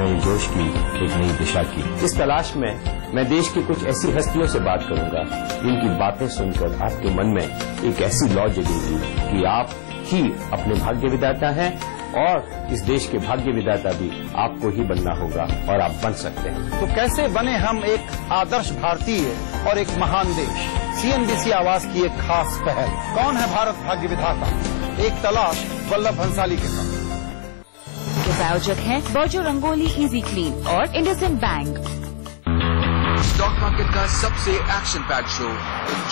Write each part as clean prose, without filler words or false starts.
नए जोश की, एक नई दिशा की। इस तलाश में मैं देश की कुछ ऐसी हस्तियों से बात करूंगा जिनकी बातें सुनकर आपके मन में एक ऐसी लौ जगेगी कि आप ही अपने भाग्य विधाता हैं और इस देश के भाग्य विधाता भी आपको ही बनना होगा और आप बन सकते हैं। तो कैसे बने हम एक आदर्श भारतीय और एक महान देश? CNBC आवाज की एक खास पहल। कौन है भारत भाग्य विधाता? एक तलाश वल्लभ भंसाली के साथ। के प्रायोजक हैं बोजो रंगोली इजी क्लीन और इंडसइंड बैंक। स्टॉक मार्केट का सबसे एक्शन पैक्ड शो,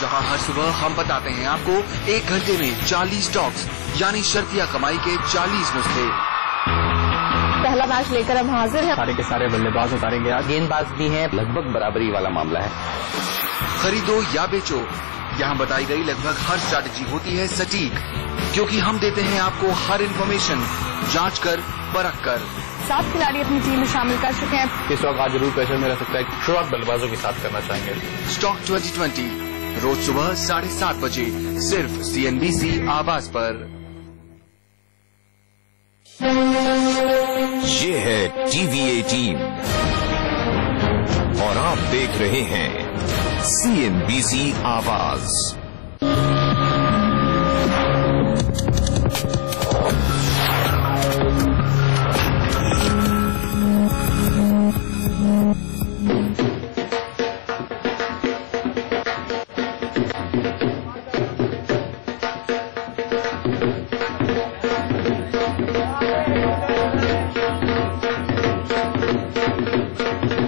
जहां हर सुबह हम बताते हैं आपको 1 घंटे में 40 स्टॉक्स यानी शर्तिया कमाई के 40 नुस्खे। पहला मैच लेकर हम हाजिर हैं। सारे के सारे बल्लेबाज उतारेंगे, आज गेंदबाज भी हैं, लगभग बराबरी वाला मामला है। खरीदो या बेचो, यहाँ बताई गई लगभग हर स्ट्रैटेजी होती है सटीक, क्योंकि हम देते हैं आपको हर इन्फॉर्मेशन जांच कर परख कर। 7 खिलाड़ी अपनी टीम में शामिल कर चुके हैं। इस वक्त आज जरूर प्रेशर में रह सकता है, शुरुआत बल्लेबाजों के साथ करना चाहेंगे। स्टॉक 2020 रोज सुबह 7:30 बजे सिर्फ CNBC आवाज पर। ये है TVA टीम और आप देख रहे हैं CNBC आवाज।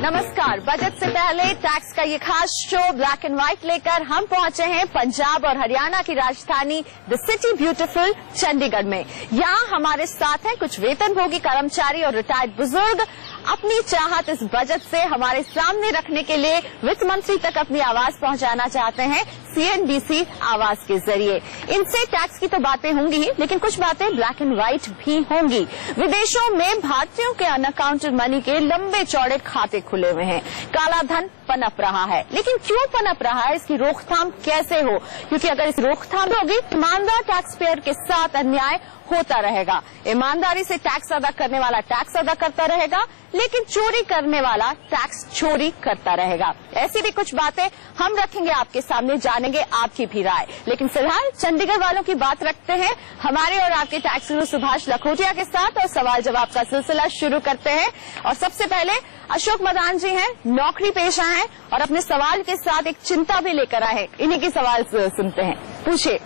नमस्कार। बजट से पहले टैक्स का ये खास शो ब्लैक एंड व्हाइट लेकर हम पहुंचे हैं पंजाब और हरियाणा की राजधानी द सिटी ब्यूटीफुल चंडीगढ़ में। यहाँ हमारे साथ हैं कुछ वेतनभोगी कर्मचारी और रिटायर्ड बुजुर्ग। अपनी चाहत इस बजट से हमारे सामने रखने के लिए वित्त मंत्री तक अपनी आवाज पहुंचाना चाहते हैं CNBC आवाज के जरिए। इनसे टैक्स की तो बातें होंगी ही, लेकिन कुछ बातें ब्लैक एंड व्हाइट भी होंगी। विदेशों में भारतीयों के अनअकाउंटेड मनी के लंबे चौड़े खाते खुले हुए हैं। काला धन पनप रहा है, लेकिन क्यों पनप रहा है, इसकी रोकथाम कैसे हो? क्योंकि अगर इस रोकथाम होगी, ईमानदार टैक्स पेयर के साथ अन्याय होता रहेगा। ईमानदारी से टैक्स अदा करने वाला टैक्स अदा करता रहेगा, लेकिन चोरी करने वाला टैक्स चोरी करता रहेगा। ऐसी भी कुछ बातें हम रखेंगे आपके सामने, जानेंगे आपकी भी राय। लेकिन फिलहाल चंडीगढ़ वालों की बात रखते हैं हमारे और आपके टैक्स गुरु सुभाष लखोटिया के साथ और सवाल जवाब का सिलसिला शुरू करते हैं। और सबसे पहले अशोक मदान जी हैं, नौकरी पेशा हैं और अपने सवाल के साथ एक चिंता भी लेकर आए हैं। इन्हीं के सवाल सुनते हैं, पूछिए।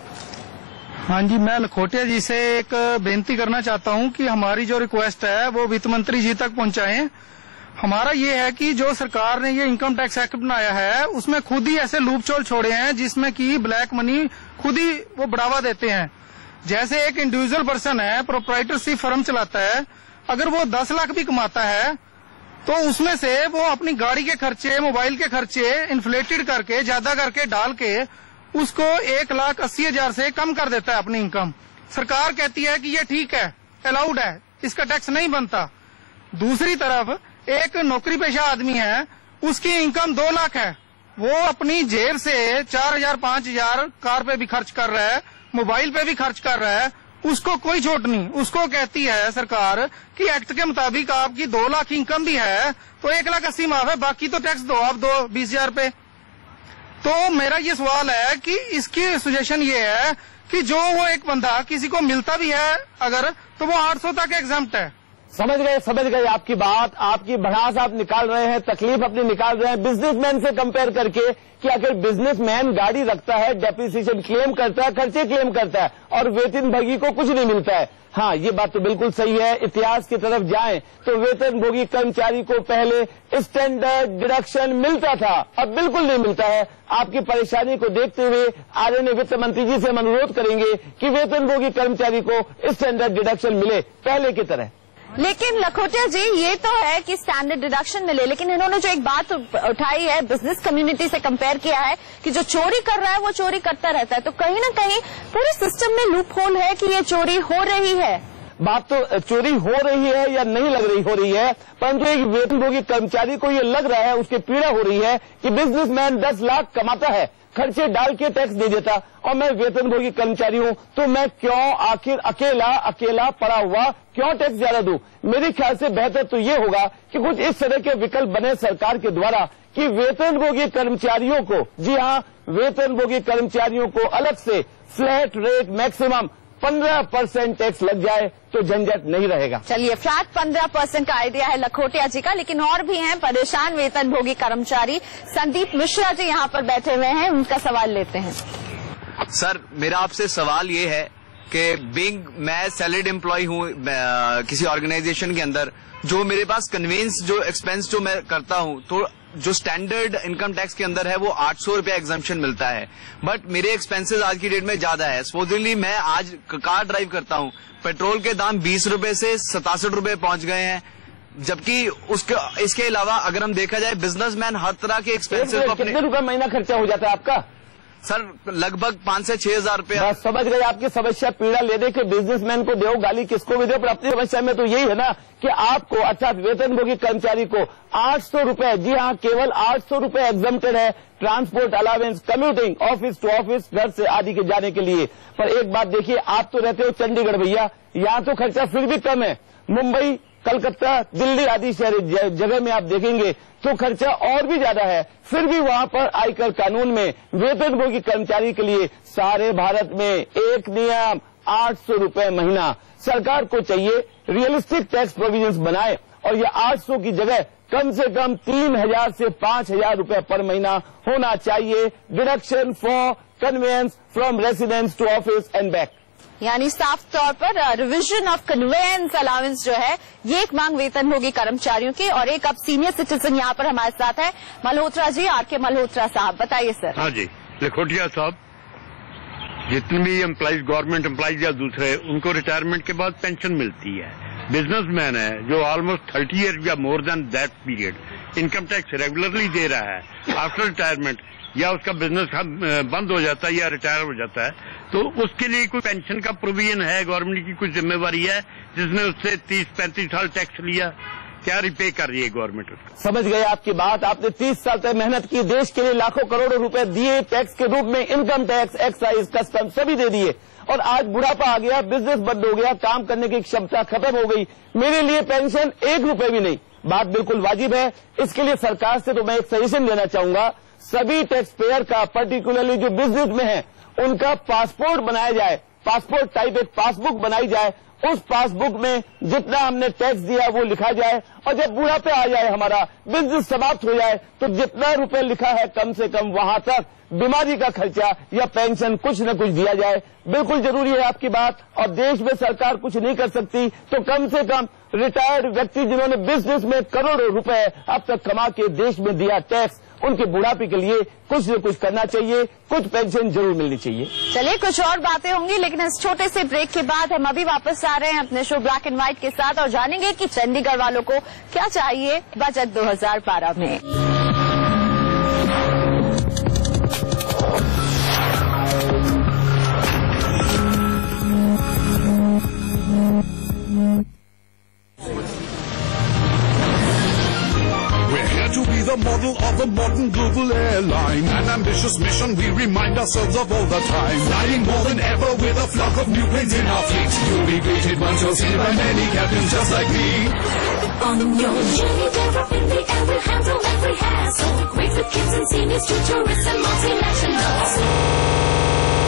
हाँ जी, मैं लखोटिया जी से एक बेनती करना चाहता हूँ कि हमारी जो रिक्वेस्ट है वो वित्त मंत्री जी तक पहुँचाएं। हमारा ये है कि जो सरकार ने ये इनकम टैक्स एक्ट बनाया है उसमें खुद ही ऐसे लूपचोल छोड़े हैं जिसमें कि ब्लैक मनी खुद ही वो बढ़ावा देते हैं। जैसे एक इंडिविजुअल पर्सन है, प्रोप्राइटरशिप फर्म चलाता है, अगर वो 10 लाख भी कमाता है तो उसमें से वो अपनी गाड़ी के खर्चे, मोबाइल के खर्चे इन्फ्लेटेड करके, ज्यादा करके डाल के उसको 1,80,000 से कम कर देता है अपनी इनकम। सरकार कहती है कि ये ठीक है, अलाउड है, इसका टैक्स नहीं बनता। दूसरी तरफ एक नौकरी पेशा आदमी है, उसकी इनकम 2 लाख है, वो अपनी जेब से 4,000 5,000 कार पे भी खर्च कर रहा है, मोबाइल पे भी खर्च कर रहा है, उसको कोई छूट नहीं। उसको कहती है सरकार कि एक्ट के मुताबिक आपकी 2 लाख इनकम भी है तो 1,80,000 माफ है, बाकी तो टैक्स दो आप 20,000 पे। तो मेरा ये सवाल है कि इसकी सजेशन ये है कि जो वो एक बंदा किसी को मिलता भी है अगर, तो वो 800 तक एग्जम्प्ट है। समझ गए आपकी बात। आपकी भड़ास आप निकाल रहे हैं, तकलीफ अपनी निकाल रहे हैं बिजनेसमैन से कंपेयर करके कि अगर बिजनेसमैन गाड़ी रखता है, डेप्रिसिएशन क्लेम करता है, खर्चे क्लेम करता है और वेतनभोगी को कुछ नहीं मिलता है। हाँ, ये बात तो बिल्कुल सही है। इतिहास की तरफ जाएं तो वेतनभोगी कर्मचारी को पहले स्टैंडर्ड डिडक्शन मिलता था, अब बिल्कुल नहीं मिलता है। आपकी परेशानी को देखते हुए आदरणीय वित्त मंत्री जी से हम अनुरोध करेंगे कि वेतनभोगी कर्मचारी को स्टैंडर्ड डिडक्शन मिले पहले की तरह। लेकिन लखोटिया जी, ये तो है कि स्टैंडर्ड डिडक्शन मिले, लेकिन इन्होंने जो एक बात उठाई है, बिजनेस कम्युनिटी से कंपेयर किया है कि जो चोरी कर रहा है वो चोरी करता रहता है, तो कहीं ना कहीं पूरे सिस्टम में लूप होल है कि ये चोरी हो रही है। बात तो चोरी हो रही है या नहीं लग रही हो रही है, परंतु एक वेतनभोगी कर्मचारी को ये लग रहा है, उसकी पीड़ा हो रही है कि बिजनेसमैन 10 लाख कमाता है, खर्चे डाल के टैक्स दे देता, और मैं वेतनभोगी कर्मचारी हूं, तो मैं क्यों आखिर अकेला पड़ा हुआ क्यों टैक्स ज्यादा दूं? मेरे ख्याल से बेहतर तो ये होगा कि कुछ इस तरह के विकल्प बने सरकार के द्वारा कि वेतनभोगी कर्मचारियों को, जी हां, वेतनभोगी कर्मचारियों को अलग से फ्लैट रेट मैक्सिमम 15% टैक्स लग जाए तो झंझट नहीं रहेगा। चलिए, फ्लैट 15% का आइडिया है लखोटिया जी का, लेकिन और भी हैं परेशान वेतनभोगी कर्मचारी। संदीप मिश्रा जी यहाँ पर बैठे हुए हैं, उनका सवाल लेते हैं। सर, मेरा आपसे सवाल ये है कि मैं सैलरीड एम्प्लॉय हूँ किसी ऑर्गेनाइजेशन के अंदर, जो मेरे पास कन्वेंस जो एक्सपेंस जो मैं करता हूँ, तो जो स्टैंडर्ड इनकम टैक्स के अंदर है वो 800 रुपया एग्जम्पशन मिलता है, बट मेरे एक्सपेंसेस आज की डेट में ज्यादा है। सपोजली मैं आज कार ड्राइव करता हूँ, पेट्रोल के दाम 20 रुपए से 67 रुपए पहुंच गए हैं, जबकि इसके अलावा अगर हम देखा जाए बिजनेसमैन हर तरह के एक्सपेंसेस को कितने रुपए महीना खर्चा हो जाता है आपका? सर, लगभग 5 से 6 हजार रुपया। समझ गए आपकी समस्या, पीड़ा लेने के बिजनेसमैन को दो गाली किसको भी दो, पर अपनी समस्या में तो यही है ना कि आपको अर्थात वेतनभोगी कर्मचारी को 800 रुपए, जी हाँ, केवल 800 रुपए एग्जम्प्टेड है transport allowance, commuting, office to office, घर से आदि के जाने के लिए। पर एक बात देखिए, आप तो रहते हो चंडीगढ़ भैया, यहाँ तो खर्चा फिर भी कम है। मुंबई, कलकत्ता, दिल्ली आदि शहरी जगह में आप देखेंगे तो खर्चा और भी ज्यादा है। फिर भी वहां पर आयकर कानून में वेतनभोगी कर्मचारी के लिए सारे भारत में एक नियम 800 रुपए महीना। सरकार को चाहिए रियलिस्टिक टैक्स प्रोविजंस बनाए और ये 800 की जगह कम से कम 3000 से 5000 रुपए पर महीना होना चाहिए। Deduction for conveyance from residence to office and back, यानी साफ तौर पर रिविजन ऑफ कन्वेंस अलाउंस जो है, ये एक मांग वेतनभोगी कर्मचारियों की। और एक अब सीनियर सिटीजन यहाँ पर हमारे साथ है, मल्होत्रा जी, आर.के. मल्होत्रा साहब, बताइए सर। हाँ जी, लखोटिया साहब, जितने भी एम्प्लॉइज, गवर्नमेंट एम्प्लॉइज या दूसरे, उनको रिटायरमेंट के बाद पेंशन मिलती है। बिजनेसमैन है जो ऑलमोस्ट 30 ईयर या more than that period income tax regularly दे रहा है, आफ्टर रिटायरमेंट या उसका बिजनेस बंद हो जाता है या रिटायर हो जाता है, तो उसके लिए कोई पेंशन का प्रोविजन है? गवर्नमेंट की कुछ जिम्मेवारी है जिसने उससे 30-35 साल टैक्स लिया, क्या रिपे कर रही है गवर्नमेंट? समझ गए आपकी बात। आपने 30 साल तक मेहनत की, देश के लिए लाखों करोड़ों रुपए दिए टैक्स के रूप में, इनकम टैक्स, एक्साइज, कस्टम सभी दे दिए, और आज बुढ़ापा आ गया, बिजनेस बंद हो गया, काम करने की क्षमता खत्म हो गई, मेरे लिए पेंशन 1 रुपए भी नहीं। बात बिल्कुल वाजिब है। इसके लिए सरकार से तो मैं एक सजेशन देना चाहूंगा, सभी टैक्स पेयर का, पर्टिकुलरली जो बिजनेस में है, उनका पासपोर्ट बनाया जाए, पासपोर्ट टाइप एक पासबुक बनाई जाए, उस पासबुक में जितना हमने टैक्स दिया वो लिखा जाए, और जब बुढ़ापे आ जाए, हमारा बिजनेस समाप्त हो जाए, तो जितना रुपए लिखा है कम से कम वहां तक बीमारी का खर्चा या पेंशन कुछ न कुछ दिया जाए। बिल्कुल जरूरी है आपकी बात, और देश में सरकार कुछ नहीं कर सकती तो कम से कम रिटायर्ड व्यक्ति जिन्होंने बिजनेस में करोड़ों रुपए अब तक कमा के देश में दिया टैक्स, उनके बुढ़ापे के लिए कुछ न कुछ करना चाहिए, कुछ पेंशन जरूर मिलनी चाहिए। चलिए, कुछ और बातें होंगी, लेकिन इस छोटे से ब्रेक के बाद हम अभी वापस आ रहे हैं अपने शो ब्लैक एंड व्हाइट के साथ और जानेंगे कि चंडीगढ़ वालों को क्या चाहिए बजट 2012 में। To be the model of a modern global airline, an ambitious mission we remind ourselves of all the time. Flying more than ever with a flock of new planes in our fleet. You'll be greeted once you're seen by many captains just like me. On your journey there up in the air, we'll handle every hassle. Great with kids and seniors to tourists and multinationals.